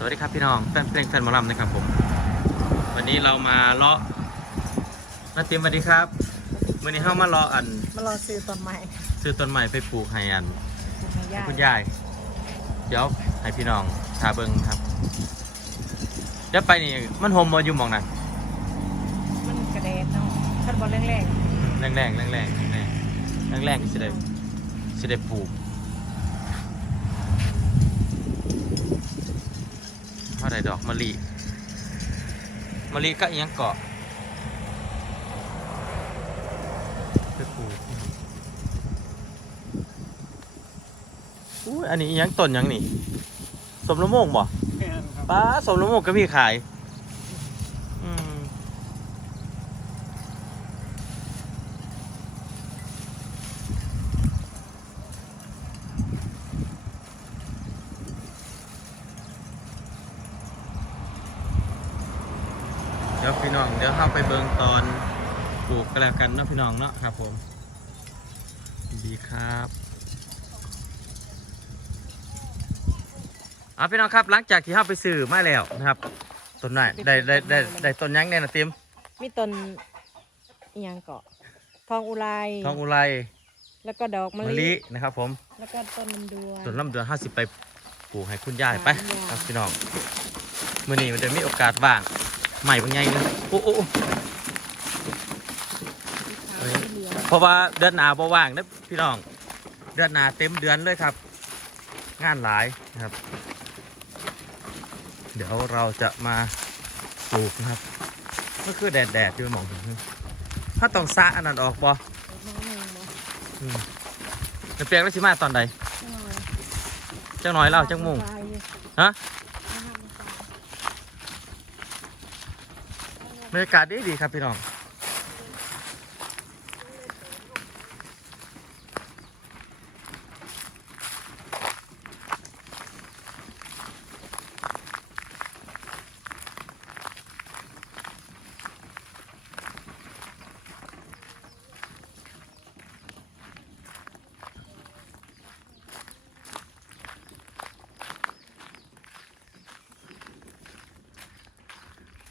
สวัสดีครับพี่น้องแฟนเพลงแฟนหมอลำนะครับผม วันนี้เรามาเลาะนาเตรียมสวัสดีครับวันนี้เข้ามาเลาะอันมารอซื้อต้นไม้ซื้อต้นใหม่ไปปลูกให้อันให้ย่าคุณยายเดี๋ยวให้พี่น้องทาเบิงครับเดี๋ยวไปนี่มันโฮมมาอยู่หมองนั้นมันกระเด็นเนาะคันบอลแรงแรงแรงแรงแรงแรงแรงแรงแรงสิได้สิได้ปลูก เท่าไหรดอกมะลิมะลิก็อิหยังเกาะไปปลูกอู้ยอันนี้อิหยังต้นหยังนี่ สมละโมงบ่ป้าสมละโมงก็พี่ขาย ดี๋ยวพี่น้องเดี๋ยวเข้าไปเบิงตอนปลูกกันแล้วกันเนาะพี่น้องเนาะครับผม ดีครับเอาพี่น้องครับหลังจากที่เข้าไปซื้อมาแล้วนะครับต้นไหนได้ได้ได้ได้ต้นหยังเนี่ยนะเต็มๆมีต้นอิหยังเกาะ ทองอุไรทองอุไรแล้วก็ดอกมะมะลิลินะครับ ผมแล้วก็ต้นลำดวน ต้นลำเดือนห้าสิบไปปลูกให้คุณยายไปสามอย่างครับพี่น้องมื่อนี้มันจะมีโอกาสว่าง ใหม่บางไงเลยโอ้โอ้โอ้ขาวที่เหลืองเพราะว่าเดือนหนาบ่ว่างนะพี่น้อง เดือนหนาเต็มเดือนเลยครับ งานหลายนะครับ เดี๋ยวเราจะมาปลูกนะครับก็คือแดดแดดๆอยู่หมองผมถ้าต้องสระอันนั้นออกบ่น้องหนึ่งเนาะอืมจะเปียกแล้วสิมาตอนใดจังน้อยเล่าจังมุงฮะ บรรยากาศดีดีครับพี่น้อง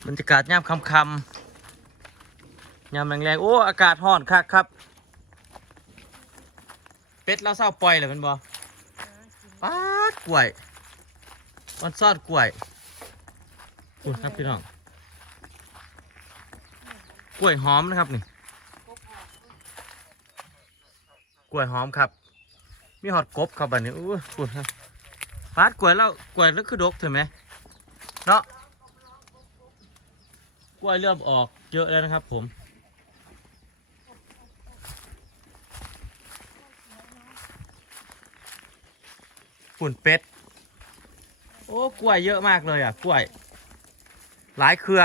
บรรยากาศยามค่ำๆยามแรงๆโอ้อากาศร้อนคักครับ เป็ดเราเศร้าปล่อยเลยมันบอป๊าดกล้วยมันซอดกล้วยคุณครับพี่น้องกล้วยหอมนะครับนี่กล้วยหอมครับ มีหอดกบครับบัดนี้อู้คุณครับป๊าดกล้วยแล้วกล้วยแล้วคือดกถูกไหมเนาะ กล้วยเริ่มออกเยอะแล้วนะครับผมฝุ่นเป็ด โอ้กล้วยเยอะมากเลยอะ กล้วย หลายเครือ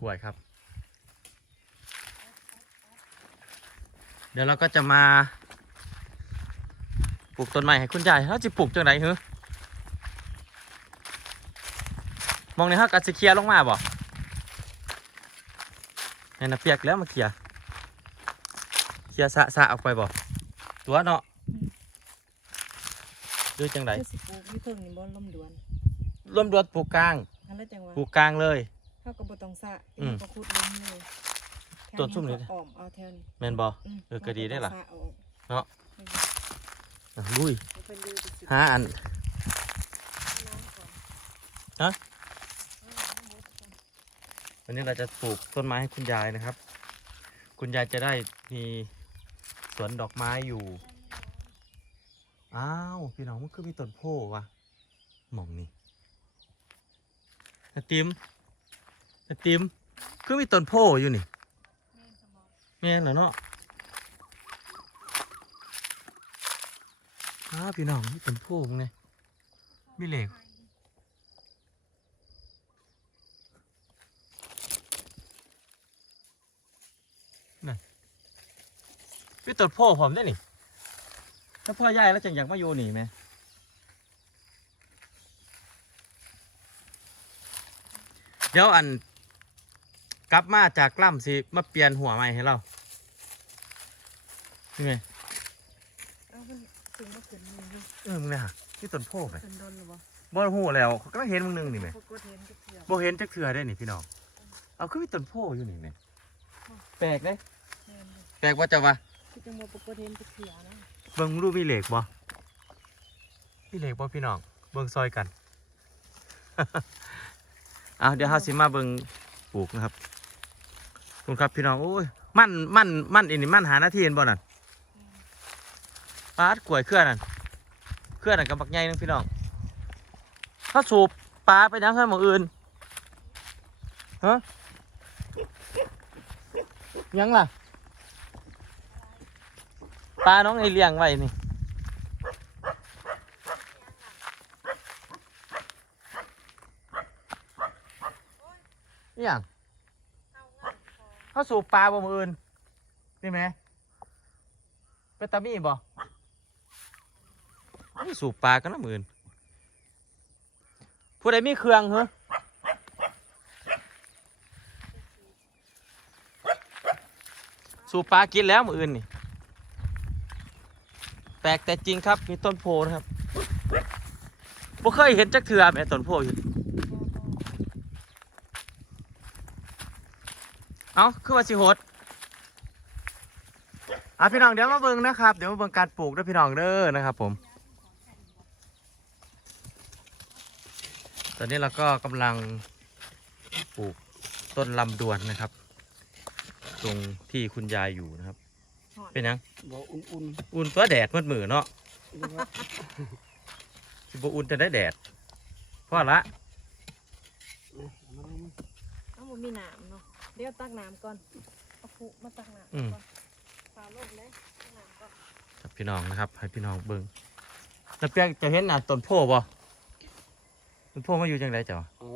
กล้วยครับ เดี๋ยวเราก็จะมา ปลูกต้นไม้ให้คุณยายเขาจะปลูกจังไหนเหรอมองในห้ากาจะเคลียร์ลงมาบ่ในนาเปียกแล้วมาเคลียร์เคลียร์สะสะออกไปบ่ตัวเนาะดูจังไดคือสิปลูกอยู่เทิงนี่บ่ลำดวนร่วมดวดปลูกกลางอันแล้วจังหวะปลูกกลางเลย เฮาก็บ่ต้องสระอืมก็ขุดลงเลยต้นซุ่มนี่แถวก็อ้อมเอาแถวนี้แมนบ่มเออก็ดีได้ล่ะ เฮาก็ต้องสรออกเนาะอะ ลุยเดี๋ยวเพิ่นดูสิสิหาอันน้ำก่อนวันนี้เราจะปลูกต้นไม้ให้คุณยายนะครับ คุณยายจะได้มีสวนดอกไม้อยู่ อ้าวพี่น้องมันคือมีต้นโพวะหม่องนี่นาติมนาติมคือมีต้นโพอยู่นี่แม่นเหรอเนาะาพี่น้องมีต้นโพมึงไงมีเหล็กพี่ต้นโพผมได้นี่ถ้าพ่อใหญ่แล้วจังอยากมาอยู่นี่ไหมเดี๋ยวอันกลับมาจากกล้ำสิ มาเปลี่ยนหัวใหม่ให้เรานี่ไงถึงม ขึ้นนี่เนาะเออมึงเนี่ยฮะที่ต้นโพไปขึ้นโดนหรือบ่บ่ฮู้แล้วก็เห็นมึงหนึงนี่แหมพวกกูเห็นก็เถื่อบ่เห็นจักเทื่อได้นี่พี่น้องเอาคือมีต้นโพอยู่นี่แหมแปลกเด้แม่นเลยแปลกว่าจะว่าคือจังบ่พวกกูเห็นก็เถื่อนะเบิ่งรูปมีเหล็กบ่มีเหล็กบ่พี่น้องเบิ่งซอยกัน เอาเดี๋ยวเฮาสิมาเบิ่งปลูกนะครับขอบคุณครับพี่น้องโอ้ยมันมันมันอันนี้มันหาหน้าที่เห็นบ่นั่น ปาดกล้วยเครือนั่นเครือนั่นกับบักใหญ่นึงพี่น้องเขาสูบปลาไปยังให้หมองอื่นฮะยังล่ะปลาน้องไอเลี้ยงไว้นี่อย่างเขาสูบปลาบ่มืออื่นนี่ไหมเป็นตามีบ่ไม่ สูบปลากันนะมืออื่นผู้ใดมีเครื่องเหรอสูบปลากินแล้วมืออื่นนี่แปลกแต่จริงครับมีต้นโพนะครับบ่เคยเห็นจักเถื่อแม่ต้นโพอยู่เอาคือว่าสิโหดอะพี่น้องเดี๋ยวมาเบิ่งนะครับ เดี๋ยวมาเบิ่งการปลูกด้วยพี่น้องเด้อนะครับผม อนนี้เราก็กำลังปลูกต้นลำดวนนะครับ ตรงที่คุณยายอยู่นะครับ เป็นหยังบ่อุ่นอุ่นตัวแดดมืดมือเนาะๆนะครับสิบ่อุ่นจะได้แดดเพราะละเอามาเลยมั้ยเอ้าบ่มีน้ำเนาะเดี๋ยวตักน้ำก่อนเอาผู้มาตักน้ำอืมก่อนฝาโลกเลยตักน้ำก่อนครับพี่น้องนะครับ ให้พี่น้องเบิ่งแล้วเปียกจะเห็นน่ะต้นโพบ่ ต้นโพมาอยู่จังไดจ้ะเอา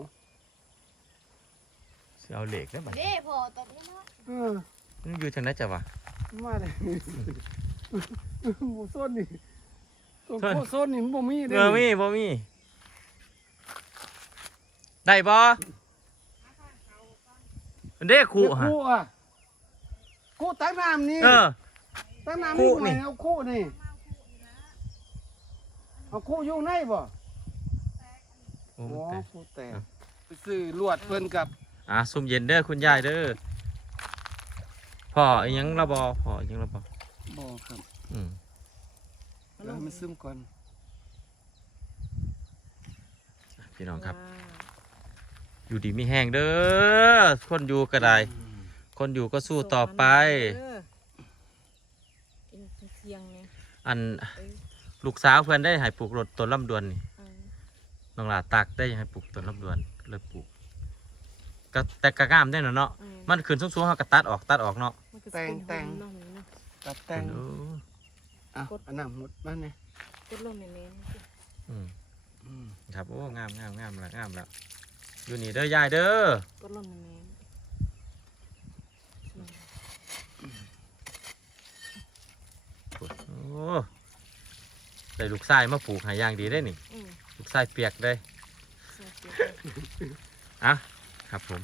สิเอาเหล็กได้อบัดเด้พอตอนนี้เนาะเออมันอยู่จังไดจ้ะวะ มาเลยหมูส้นนี่ตัวส้น โคส้นนี่มันบ่มีเอเด้อมีบ่มี ได้บ่เด้คู่เดี๋ยวฮะ คู่อะคู่ตักน้ำนี่เออ ตักน้ำคู่นี่นี่เอาคู่นี่เอาคู่อยู่ในบ่โอ้อ๋อแต่คู่แตกไปซื้อลวดเพิ่นกับอะซุ่มเย็นเด้อคุณยายเด้อพ่ออีหยังละบ่พ่ออีหยังละบ่บ่ครับอืมเดี๋ยวให้มันซึมก่อนพี่น้องครับว้าวอยู่ดีมีแห้งเด้อคนอยู่ก็ได้อืมคนอยู่ก็สู้ต่อไปเด้อกินเที่ยงเนี่ยอันเอ้ยลูกสาวเพื่อนได้ให้ปลูกรถต้นลำดวนนี่เออ น้องหลาตักได้ให้ปลูกต้นลำดวนเลยปลูกก็แต่กระงามได้อเนาะเออมันขึ้นสูงๆเขาก็ตัดออกตัดออกเนาะมันก็สิเป็นหุ่นเนาะนี่เนาะตัดแต่งโอ้อะอันนั้นหมดบ้านนี่กดลงในนี้อืมอืมครับโอ้งามงามงามแล้วงามแล้วอยู่นี่เด้อยายเด้อกดลงในนี้โอ้ได้ลูกชายมาปลูกหายางดีได้นี่ อืมลูกชายเปียกได้ใส่เกลืออะครับผม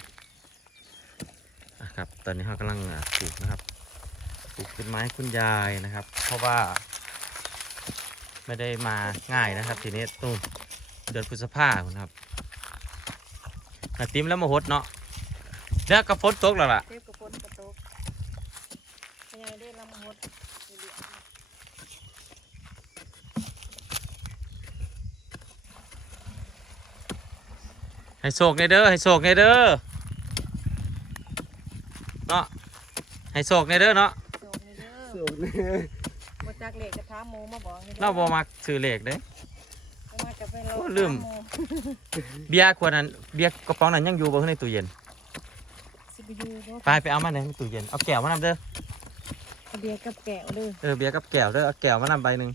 อะครับ ตอนนี้เรากำลังอะปลูกนะครับ ปลูกต้นไม้ให้คุณยายนะครับ เพราะว่า ไม่ได้มาง่ายนะครับ ทีนี้ตู้นเดือนพฤษภาคมนะครับนาติมแล้วมาหดเนาะเนี่ยกระฝนตกแล้วล่ะเทปกระปนกระโตกเป็นไงได้ลำหดเหลือง ให้โศกในเด้อให้โศกในเด้อเนาะให้โศกในเด้อเนาะโศกนี่เด้อสูงนี่มาจากเหล็กกระทะหมูมาบอกนี่ด้อเราบ่มักซื้อเลขเด้เอามากับเป็นเราโอ้ลืมทาหเบียร์ขวดนั้นเบียร์กระป๋องนั้นยังอยู่บ่ข้างในตู้เย็นสิบอยูเนาะไปไปเอามาในตู้เย็นเอาแก้วมานำเด้อเอาเบียร์กับแก้วเด้อเออเบียร์กับแก้วเด้อเอาแก้วมานำใบหนึ่ง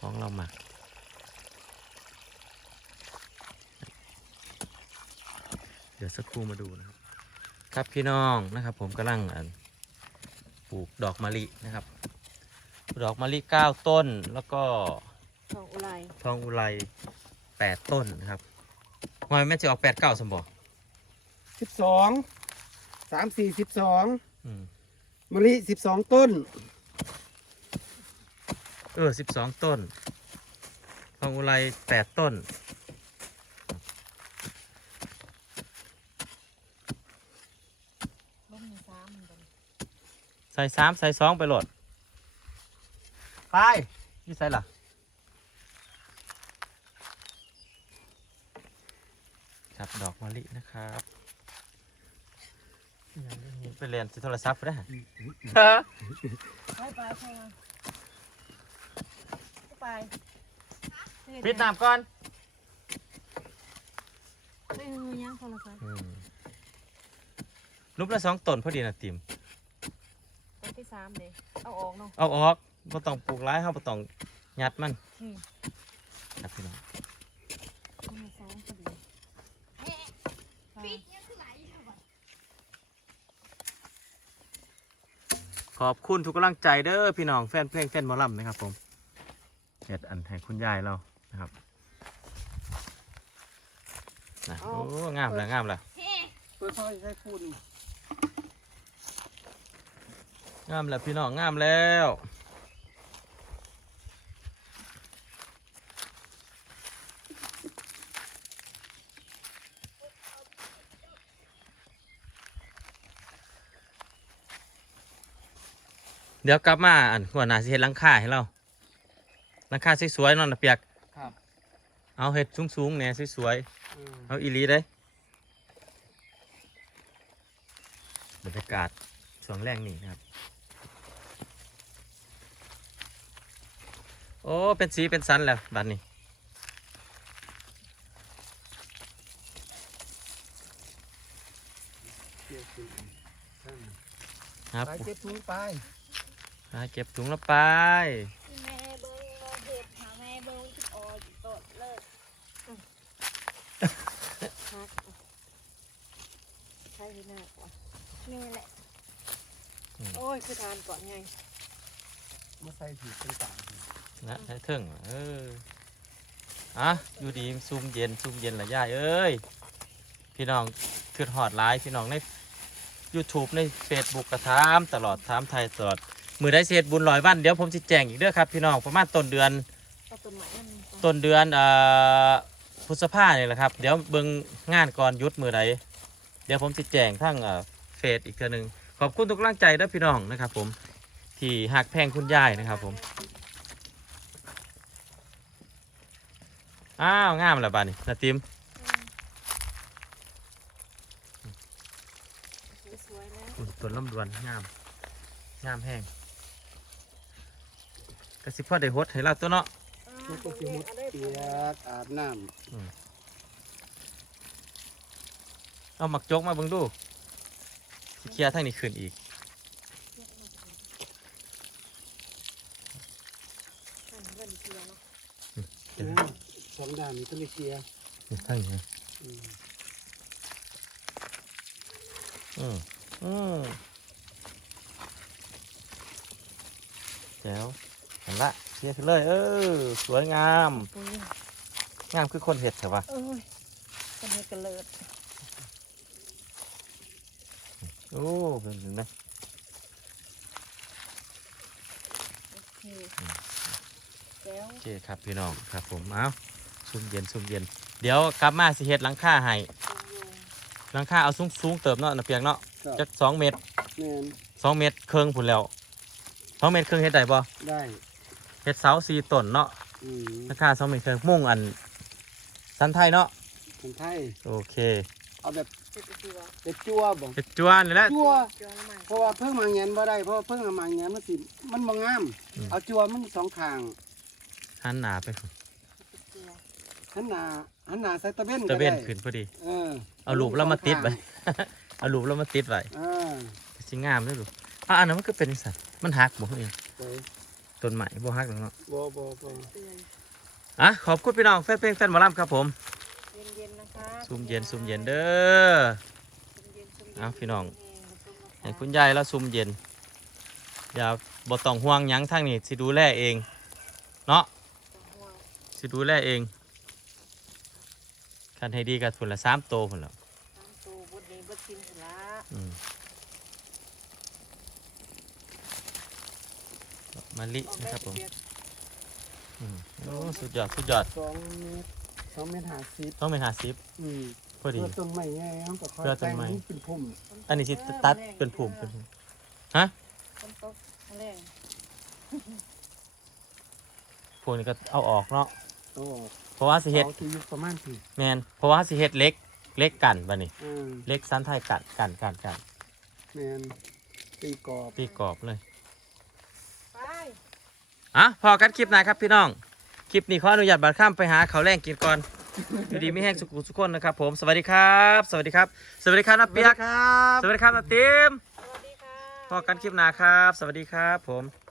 ของเรามาเดี๋ยว สักครู่มาดูนะครับ ครับพี่น้องนะครับ ผมกำลังอันปลูกดอกมะลินะครับ ดอกมะลิเก้าต้นแล้วก็ทองอุไรทองอุไรแปดต้นนะครับทำไมแม่จะออกแปดเก้าสมบอกสิบสองสามสี่สิบสองอืมมะลิสิบสองต้น เออสิบสองต้นทองอุไรแปดต้น ล้มหนึ่งสามเหมือนกัน ใส่สามใส่สองไปโหลดไปนี่ใส่ล่ะครับดอกมะลินะครับยังได้ยินไปเรียนสิโทรศัพท์ได้ไปไปเข้ามาไปปิดน้ำก่อนไม่เออยังโทรศัพท์รูปละสองต้นพอดีนะติม ตัวที่สามเลยเอาออกเนาะเอาออกบ่ต้องปลูกร้ายเขาบ่ต้องยัดมันอืมครับพี่น้องเอามาสองพอดีค่ะขอบคุณทุกกำลังใจเด้อพี่น้องแฟนเพลงแฟนหมอลำนะครับผมเฮ็ดอันให้คุณยายเรานะครับนะโอ้งามแล้วงามแล้วเปิดไฟใช้ฝุ่น งามแล้วพี่น้องงามแล้วเดี๋ยวกลับมาอันหัวหน้าสิเฮ็ดหลังคาให้เราหลังคาสวยๆเนอนนะเปียกครับ เอาเห็ดสูงๆเนี่ยสวยอืมๆเอาอีหลีได้บรรยากาศช่วงแรกนี่นะครับ โอ้ เป็นสีเป็นสันแล้วบัดนี้เกี่ยวฝุ่นอืมครับไปเก็บถุงไปหาเก็บถุงแล้วไป แม่เบิ้งมาเห็ดหาแม่เบิ้งที่ออกตดเลิกฮักใช่ที่หน้ากว่านี่แหละอืมโอ้ย คือทานก่อนไงมาใส่ถุงต่าง นะให้เถิงเอออะอยู่ดีซุ่มเย็นซุ่มเย็นละย่ายเอ้ยพี่น้องคือหอดไลฟ์พี่น้องใน YouTube ใน Facebook ก็ถามตลอดถามไทยตลอดมือได้เศษบุญลอยวันเดี๋ยวผมสิแจ้งอีกเด้อครับ พี่น้องประมาณต้นเดือนเอาต้นไม้มันก่อนต้นเดือนเอ่อพฤษภาเนี่ยแหละครับ เดี๋ยวเบิ่งงานก่อนหยุดมือใดเดี๋ยวผมสิแจ้งทั้งเอ่อเฟซอีกเทื่อหนึงขอบคุณทุกกำลังใจเด้อพี่น้องนะครับ ผมที่หักแพงคุณยายนะครับ ผม อ้าวงามแล้วบาดนี้นาติมอืมสวยๆแล้วอืมต้นลำดวนงาม งามแห้งกระสิพ่อได้ฮดให้เราตัวเนาะๆมันก็สิมุดเปียกอาบน้เอาหมักจกมาเบิ่งดูสิเคลียร์ทั้งนี้ขึ้นอีก อันนี้มันเทียเนาะำอืม สองด้านนี้ก็เลยเคลียร์นี่ทั้งนี้อืมอืมอืมแจ๋วเห็นละเคลียร์ขึ้นเลย เออ สวยงาม ปุ้ยงามคือคนเห็ดใช่ปะเอ้ยกันเลยกระเลิดโอ้เป็นเห็นไหมโอเคแล้ว โอเคครับพี่น้องครับผมเอา ซุ่มเย็นซุ่มเย็น เดี๋ยวกลับมาสิเห็ดหลังคาให้ยุงหลังคาเอาสูงสูงๆเติมเนาะนะเปียกเนาะครับ จักสองเมตรแม่นสองเมตรครึ่งผุนแล้วสองเมตรครึ่งเฮ็ดได้บ่ได้เฮ็ดเสาสี่ต้นเนาะอืมราคาสองเมตรครึ่งมุ่งอันสันไทยเนาะคนไทยโอเคเอาแบบจะไปดูว่าเป็ดจั่วบ่เฮ็ดจวนเลยแหละ จั่วจองใหม่เพราะว่าเพิ่งมาเงียนบ่ได้เพราะว่าเพิ่งมาเงียนมันสิมันบ่งามเอาจั่วมันสองข้างหันหน้าไปพุ่นเกลือ หันหน้าหันหน้าใส่ตะเวนก็ตะเวนได้ขึ้นพอดี เออเอารูปแล้วมาติดไว้ เอารูปแล้วมาติดไว้เออสิงามเด้อลูกอะอันนั้นมันก็เป็นสัตว์มันหักบ่เฮ้ยเอ้ยต้นไม้บ่หักหรอกเนาะบ่บ่บ่เตือนอะขอบคุณพี่น้องแฟนเพลงแฟนหมอลำครับผมเย็นๆนะคะซุ่มเย็นซุ่มเย็นเด้อ ซุ่มเย็นซุ่มเย็นเอาพี่น้องให้ให้คุณยายแล้วซุ่มเย็น อย่าบ่ต้องห่วงหยังทางนี้สิดูแลเอง เนาะ สิดูแลเอง คันให้ดีกับผลละสามโตผลแล้วตามตัวบดนี้บดกินละอืมมะลินะครับผมอืมโอ้สุดยอดสุดยอดสองเมตรสองเมตรห้าสิบต้องเป็นหาซิปอืมพอดีเพื่อต้นไม้ไงเขาก็ค่อยเพื่อต้นแต่งไม้ให้เป็นพุ่มอันนี้สิตัดเป็นผุ่มเป็นผุ่มฮะคนตกแรงพวกนี้ก็เอาออกเนาะโอ้ เพราะว่าสิเฮ็ดเขาที่อยู่ประมาณที่แมนเพราะว่าสิเฮ็ดเล็กเล็กกันบัดนี้ อ่าเล็กสั้นไทยกันกันกันกันแมนตีกรอบปีกรอบเลย ไป อะพอกันคลิปหนะครับพี่น้อง คลิปนี้ขออนุญาตบัตรข้ามไปหาเขาวแรงกินก่อนอยู่ดีไม่แห้งสุขุสุขคนนะครับ ผมสวัสดีครับ สวัสดีครับ สวัสดีครับน้าเปียกครับสวัสดีครับน้าติมสวัสดีค่ะพอกันคลิปหนาครับ สวัสดีครับผม